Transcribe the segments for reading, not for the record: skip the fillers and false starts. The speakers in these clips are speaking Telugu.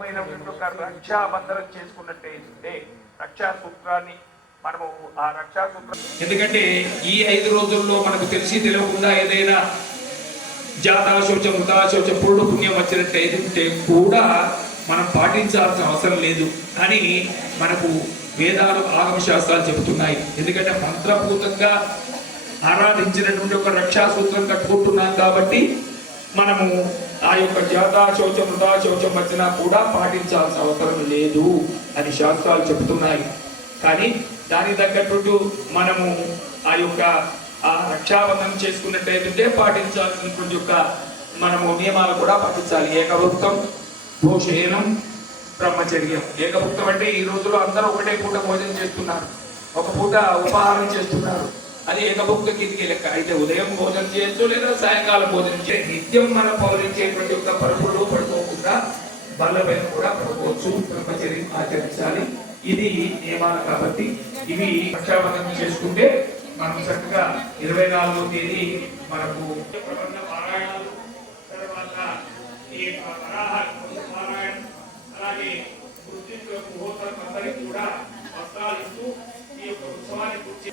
రక్షాబంధనం చేసుకున్నట్టే రక్షా సూత్రాన్ని మనము ఆ రక్షా సూత్రం. ఎందుకంటే ఈ 5 రోజుల్లో మనకు తెలిసి తెలియకుండా ఏదైనా జాతాశోచం మృతాశోచం పూర్ణ పుణ్యం వచ్చినట్టు కూడా మనం పాటించాల్సిన అవసరం లేదు అని మనకు వేదాలు ఆగమ శాస్త్రాలు చెబుతున్నాయి. ఎందుకంటే మంత్రపూతంగా ఆరాధించినటువంటి ఒక రక్షా సూత్రం కట్టుకుంటున్నాం కాబట్టి మనము ఆ యొక్క జాతాశోచం మృతాశోచం వచ్చినా కూడా పాటించాల్సిన అవసరం లేదు అని శాస్త్రాలు చెబుతున్నాయి. కానీ దానికి తగ్గట్టు మనము ఆ యొక్క ఆ రక్షాబంధనం చేసుకున్నట్టయితే పాటించాల్సినటువంటి యొక్క మనము నియమాలు కూడా పాటించాలి. ఏకభుక్తం భోషేనం బ్రహ్మచర్యం. ఏకభుక్తం అంటే ఈ రోజులో అందరూ ఒకటే పూట భోజనం చేస్తున్నారు, ఒక పూట ఉపహారం చేస్తున్నారు. అది ఏకభుక్త కిందికి లెక్క. అయితే ఉదయం భోజనం చేయొచ్చు లేదా సాయంకాలం భోజనం చేయ నిత్యం మనం పౌరించేటువంటి యొక్క పరుపులు పడుకోకుండా బల్లపైన కూడా పడుకోవచ్చు. బ్రహ్మచర్యం ఆచరించాలి. ఇది నియమాలు కాబట్టి ఇవి రక్షాబంధనం చేసుకుంటే మనం చక్కగా 24వ తేదీ మనకు ప్రబంధ పారాయణాలు, తర్వాత ఈ పారాయణం, అలాగే ముహూర్తం అందరికీ కూడా వస్త్రాలు ఇస్తూ ఈ యొక్క ఉత్సవాన్ని పూర్తి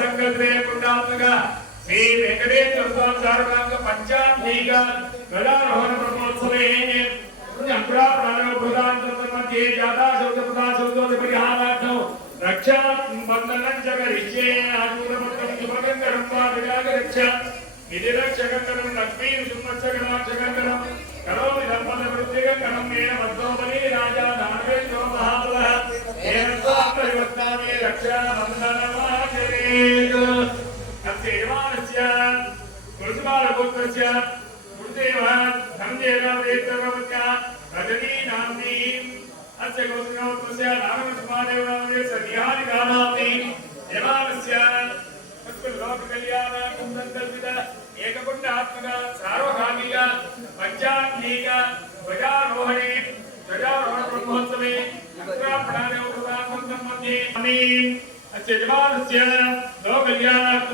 సంకల్పే కుండాత్మక శ్రీ వెంకటేశ్వర స్వామి సార్వకాలిక పంచాంగీక గజారోహణ బ్రహ్మోత్సవే మధ్య జాతాశౌచపరిహారార్థం రక్షా బంధనం జగరిష్యే రక్ష ఇది రక్షకంకరం లక్ష్మీ సుమచ్చగణాక్షకంకరం కరోమి ధర్మద వృత్తికంకరం మే మధ్యోపరి రాజా దానవేంద్రో మహాబలః పరివర్తామి రక్షా బంధనమాచరేత్ అస్యేవానస్య కురుసుబాలపుత్రస్య గురుదేవ ధనంజయరావేతరవత్య రజనీ నామ్ని అస్య గోత్రస్య నాగమసుమాదేవనామే సన్యాని గామామి దేవానస్య లోక కళ్యాణ కుందంకల్పిత ఏకకుండాత్మక సార్వకామిక పంచాంగీక ధ్వజారోహణే ధ్వజారోహణ బ్రహ్మోత్సవే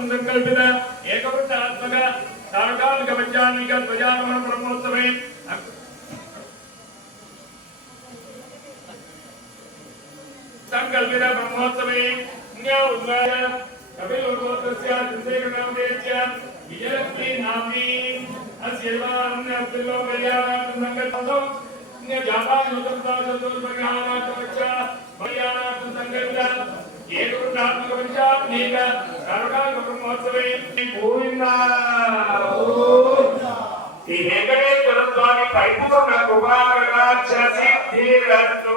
సంకల్పిత ఏకపుత్రాత్మక సార్వకాలిక పంచాంగిక ధ్వజారోహణ బ్రహ్మోత్సవే సంకల్పిత బ్రహ్మోత్సవే కపిలగోత్రస్య త్రిశేఖరనామదేశ్య విజయలక్ష్మీ నామ్ని అస్య అబ్దుల్లో కళ్యాణార్థం సంకల్పం జాతాశౌచపరిహారార్థం సంకల్పిత ఏకపుత్రాత్మక పంచాంగీక సార్వకాలిక బ్రహ్మోత్సవే గోవిందా ఈ వెంకటేశ్వర స్వామి పరిపూర్ణ కృపాకటాక్ష సిద్ధిరస్తు.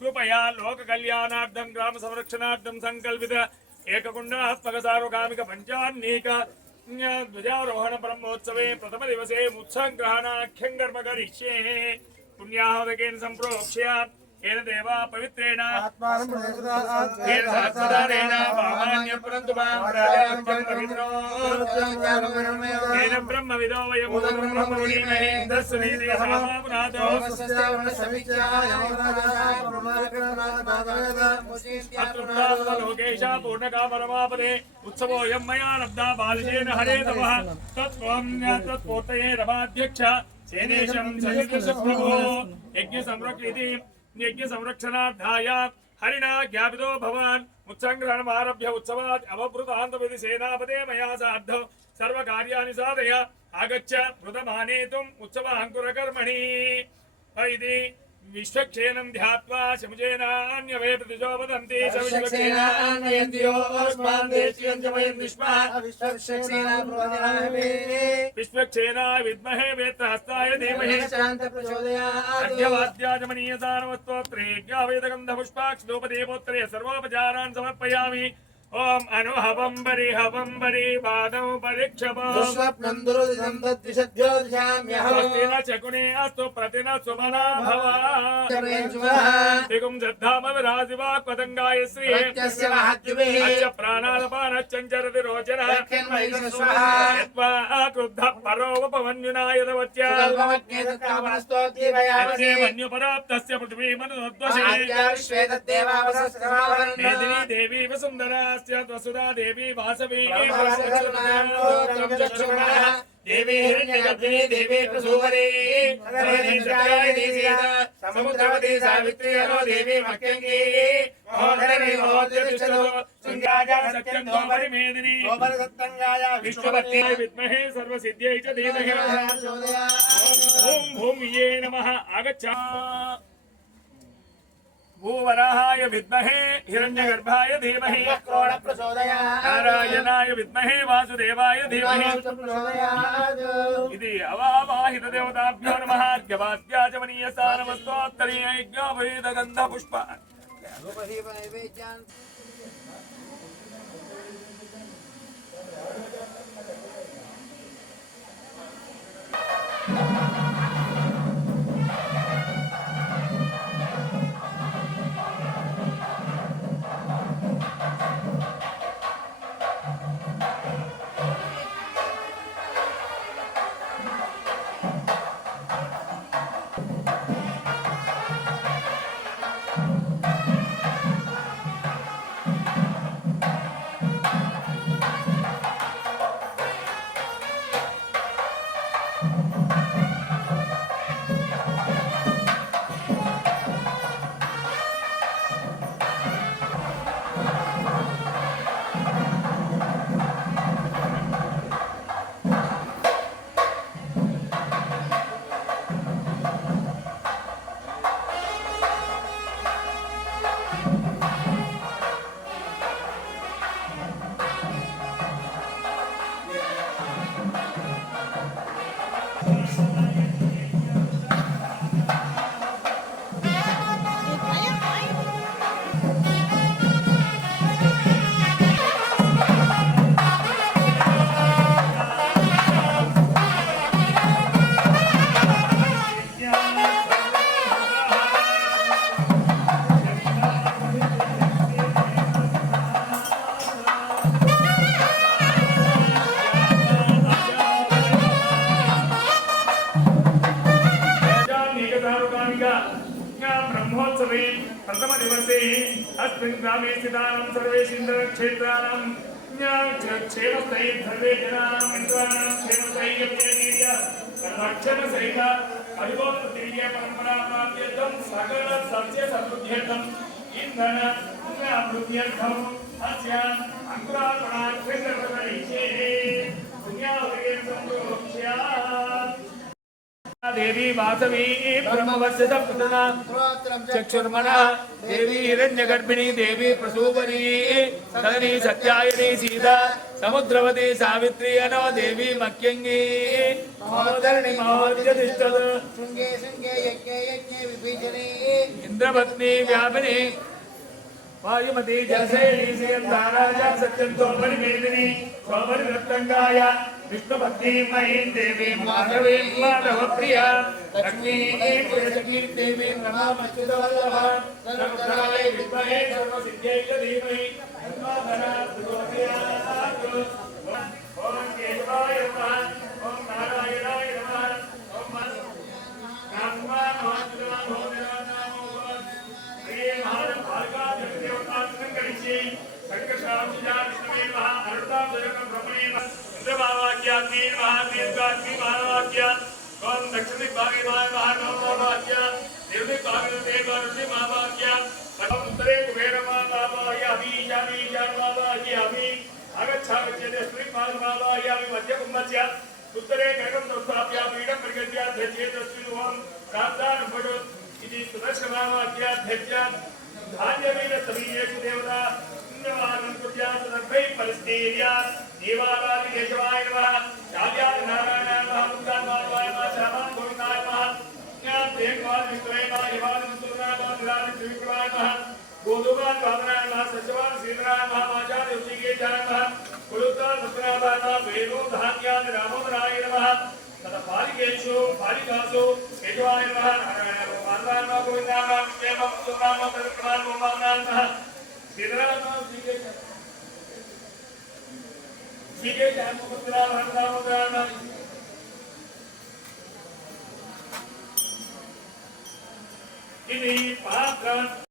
कृपया लोक कल्याणार्थं ग्राम संरक्षणार्थं संकल्पित एककुंडात्मक सार्वकामिक पंचान्नीक ध्वजारोहण ब्रह्मोत्सवे प्रथम दिवसे मुत्सग्रहणाख्यं कर्म करिष्ये पुण्याहवकेन संप्रोक्ष्य येन देवा पवित्रेण आत्मानं येन सहस्रदानेन भावान्य परन्तु मां प्राजान्तं पवित्रो येन ब्रह्मविदो वयं ब्रह्मविदीमहे दस्सनीति समापुनादो लोकेश पूर्णकामरमापदे उत्सवोऽयं मया लब्धा बालशेन हरे तपः तत्पूर्तये रमाध्यक्ष सेनेशं सहितप्रभो यज्ञ संरक्षिति यज्ञ संरक्षणार्थाय हरिणा ज्ञापितो भवान् मुत्सङ्ग्रहणमारभ्य उत्सवात् अवभृतान्तविधि सेनापते मया सार्ध सर्वकार्याणि साधय आगच्छ मृतमानेतुम् उत्सवाङ्कुरकर्मणि इति विश्वक्षेनं ध्यात्वा शमुजेनान्यवेतदिशो वदन्ति विश्वक्षेना विद्महे वेत्रहस्ताय धीमहि अर्घ्यवाद्याजमनीयसारवस्तोत्रे ज्ञावेदगन्धपुष्पाक्षोपदेवोत्तरे सर्वोपचारान् समर्पयामि ओम अनुहवंबरी हवंबरी पादौ परीक्षप स्वप्नं दुर्दिनं तद्विषद्योदिशाम्यहम् अस्तिन चकुने अस्तु प्रतिन सुमना भव दिगुं श्रद्धाम विराजिवा पतंगाय श्री प्रत्यस्य महद्युभिः अच्च प्राणालपानश्चञ्चरति रोचनः यत्वा क्रुद्धः परोपवन्युनाय तवच्च कल्पमग्ने तत्कामनस्तोऽतीवयामसि मन्युपराप्तस्य पृथ्वीमनुद्वशे मेदिनी देवी वसुन्धरा वसुधा देवी वासवी देवी हिरण्यगर्भिणी देवी प्रसूवरी समुद्रवती सावित्री अनो देवी मक्यंगी मेदिनी विष्णुपत्नी विद्महे सर्वसिद्ध्यै च धीमहि ओम भूम ये नमः आगच्छ भूवराहाय विद्महे हिरण्यगर्भाय धीमहि नारायणाय विद्महे वासुदेवाय धीमहि इति अवावाहित देवताभ्यो नमः अर्घ्यवाद्याचमनीयसारवस्तोत्तरीयज्ञाभेदगन्धपुष्प ब्रह्मोत्सवे प्रथम दिवसे अस्मिन् ग्रामे स्थितानां सर्वेषु क्षेत्राणां क्षेमस्थै सर्वे जनानां मित्राणां क्षेमस्थै यज्ञ रक्षण सहित परिवोत्पत्तिय परंपरा प्राप्त्यर्थं सकल सत्य समृद्ध्यर्थं इंधन अभिवृद्ध्यर्थं अस्य अंकुरार्पणात् कृतवर्षे पुण्यावगे संप्रोक्ष्य देवी वासवी ब्रह्मवस्य सप्तना चक्षुर्मना देवी हिरण्यगर्भिणी देवी प्रसूवनी सदनी सत्यायनी सीता समुद्रवती सावित्री अनो देवी मक्यंगी महोदरणी महोदयतिष्ठत् शृंगे शृंगे यज्ञे यज्ञे विभीषणे इंद्रपत्नी व्यापिनी वायुमती जलसेनी श्रियंधाराजा सत्यंतो परिमेदिनी स्वपरिरत्तंगाय विष्णुभक्ति महीन देवी माधवी माधवप्रिया लक्ष्मी पुरशकी देवी नमामच्युतवल्लभा सर्वत्राय विद्महे सर्वसिद्ध्यै च धीमहि तन्नो प्रचोदयात् ओम केशवाय नमः ओम नारायणाय नमः ओम नमः महावाक्यात्मी महादीर्घात्मी महावाक्या ओम दक्षिण भागे महावाक्या देवदी भागे देवरुषि महावाक्या ओम उत्तरे कुबेर महावाक्या अभिजानी महावाक्या अभि आगच्छागच्छते स्त्री महावाक्या मध्य कुम्भस्य उत्तरे गगन दोस्ताप्य पीडं प्रगत्य ध्येयस्मिन् ओम प्राप्तान् भजो इति सुदर्शनमावाक्या ध्येय धान्यवीर समीयेषु देवता इंद्रवानं कुर्या सदर्भै परिस्तेर्या देवारादि केशवाय नमः चार्यादि नारायणाय नमः मुक्तात्माय नमः श्यामां गोविन्दाय नमः ज्ञान प्रेमवाद विष्णुवे नमः यवादि मुक्तुराय नमः विरादि त्रिविक्रमाय नमः गोदुगान भावनाय नमः सत्यवान श्रीधराय नमः माचार्य ऋषिकेशाय नमः कुलुत्तान सत्यनाभाय नमः वेदो धान्यादि रामोदराय नमः तथा पालिकेषु पालिकासु केशवाय नमः नारायणाय नमः गोविन्दाय नमः विष्णुवे नमः त्रिविक्रमाय नमः श्रीधराय नमः सीधे जामुद्रा भरदामुद्रा इन्हीं पात्र